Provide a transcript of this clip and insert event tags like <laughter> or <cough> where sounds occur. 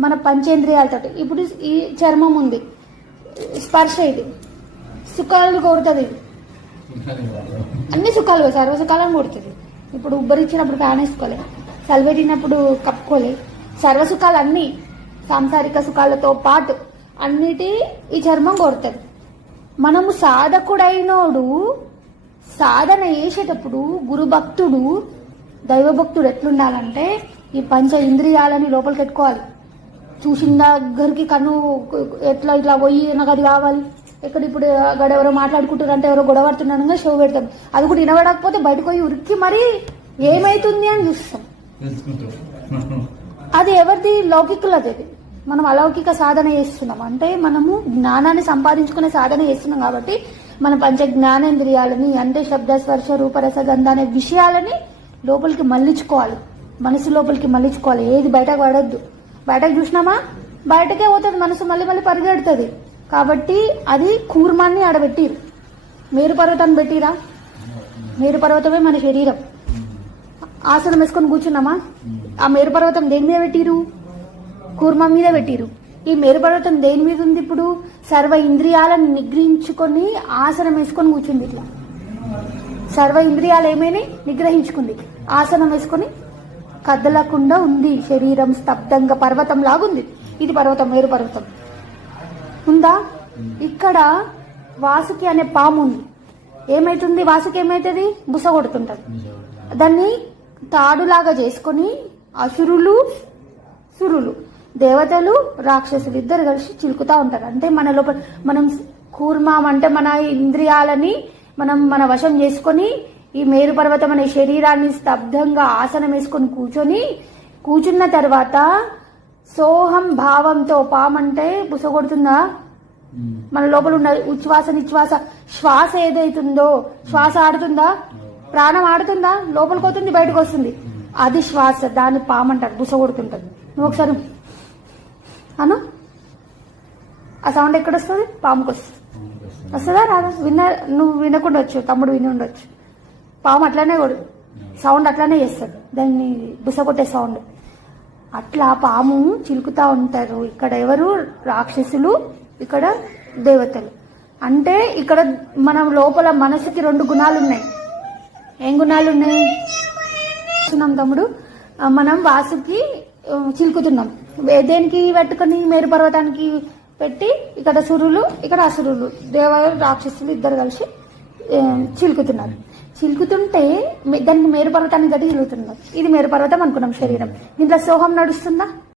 మన పంచేంద్రియాలతో ఇప్పుడు ఈ చర్మం ఉంది. స్పర్శ ఇది. సుఖాలు కోరుతుంది ఇది. అన్ని సుఖాలు సర్వ సుఖాలను కొడుతుంది ఇప్పుడు ఉబ్బరిచ్చినప్పుడు ఫ్యాన్ వేసుకోలే. చలిపెట్టినప్పుడు కప్పుకోలే. సర్వ సుఖాలు అన్ని సాంసారిక సుఖాలతో పాటు అన్నిటి ఈ చర్మం కోరుతుంది. మనము సాధకుడైనోడు సాధన చేసేటప్పుడు గురు భక్తుడు దైవభక్తుడు ఎట్లుండాలంటే ఈ పంచ ఇంద్రియాలని లోపలికి పెట్టుకోవాలి. చూసిన దగ్గరికి కన్ను ఎట్లా ఇట్లా పోయి నాకు అది కావాలి? ఇక్కడ ఇప్పుడు అక్కడ ఎవరో మాట్లాడుకుంటారు అంటే ఎవరో గొడవ పడుతున్నాను షో పెడతాం అది కూడా వినబడకపోతే బయటకు పోయి ఉరికి మరి ఏమైతుంది అని చూస్తాం. <laughs> అది ఎవరిది? లౌకికులది మనం అలౌకిక సాధన చేస్తున్నాం. అంటే మనము జ్ఞానాన్ని సంపాదించుకునే సాధన చేస్తున్నాం కాబట్టి మన పంచ జ్ఞానేంద్రియాలని అంటే శబ్ద స్పర్శ రూపరస గంధ అనే విషయాలని లోపలికి మళ్ళించుకోవాలి. మనసు లోపలికి మళ్ళించుకోవాలి. ఏది బయటకు పడొద్దు. బయటకు చూసినామా? బయటకే పోతుంది మనసు మళ్ళీ మళ్ళీ పరిగెడుతుంది. కాబట్టి అది కూర్మాన్ని ఆడబెట్టిరు. మేరు పర్వతాన్ని పెట్టిరా? మేరు పర్వతమే మన శరీరం. ఆసనం వేసుకొని కూర్చున్నామా? ఆ మేరు పర్వతం దేని మీద పెట్టిరు? కూర్మ మీద పెట్టిరు. ఈ మేరు పర్వతం దేని మీద ఉంది ఇప్పుడు? సర్వ ఇంద్రియాలను నిగ్రహించుకొని ఆసనం వేసుకొని కూర్చుంది ఇట్లా. సర్వ ఇంద్రియాలు ఏమైనా నిగ్రహించుకుంది. ఆసనం వేసుకొని కదలకుండా ఉంది. శరీరం స్తబ్దంగా పర్వతం లాగుంది. ఇది పర్వతం వేరు పర్వతం. ఉందా? ఇక్కడ వాసుకి అనే పాము ఉంది ఏమైతుంది? వాసుకి ఏమైతుంది? బుస కొడుతుంటది. దాన్ని తాడులాగా చేసుకొని అసురులు సురులు దేవతలు రాక్షసులు ఇద్దరు కలిసి చిలుకుతా ఉంటారు. అంటే మన లోపల మనం కూర్మాం అంటే మన ఇంద్రియాలని మనం మన వశం చేసుకొని ఈ మేరు పర్వతం అనే శరీరాన్ని స్తబ్దంగా ఆసనం వేసుకొని కూర్చొని కూర్చున్న తర్వాత సోహం భావంతో పామంటే బుసగొడుతుందా? మన లోపల ఉన్న ఉచ్ఛ్వాస నిశ్వాస శ్వాస ఏదైతుందో శ్వాస ఆడుతుందా? ప్రాణం ఆడుతుందా? లోపలికి పోతుంది బయటకు వస్తుంది. అది శ్వాస దాన్ని పామంటారు బుస కొడుతుంటది నువ్వు ఒకసారి అను. ఆ సౌండ్ ఎక్కడ వస్తుంది పాముకి వస్తుంది వస్తుందా రాదా? విన్న నువ్వు వినకుండా వచ్చు తమ్ముడు విని ఉండొచ్చు. పాము అట్లానే కొడు సౌండ్ అట్లానే చేస్తాడు దాన్ని బుస కొట్టే సౌండ్. అట్లా పాము చిలుకుతా ఉంటారు. ఇక్కడ ఎవరు? రాక్షసులు ఇక్కడ దేవతలు. అంటే ఇక్కడ మనం లోపల మనసుకి రెండు గుణాలు ఉన్నాయి ఏం గుణాలు ఉన్నాయి చూస్తున్నాం తమ్ముడు. మనం వాసుకి చిలుకుతున్నాం. వే- దేనికి పెట్టుకొని మేరు పర్వతానికి పెట్టి ఇక్కడ సురులు ఇక్కడ అసురులు దేవ రాక్షసులు ఇద్దరు కలిసి చిలుకుతున్నారు. చిలుకుతుంటే దానికి మేరు పర్వతాన్ని గట్టి చిలుగుతున్నాం ఇది మేరు పర్వతం అనుకున్నాం శరీరం. దీంట్లో సోహం నడుస్తుందా?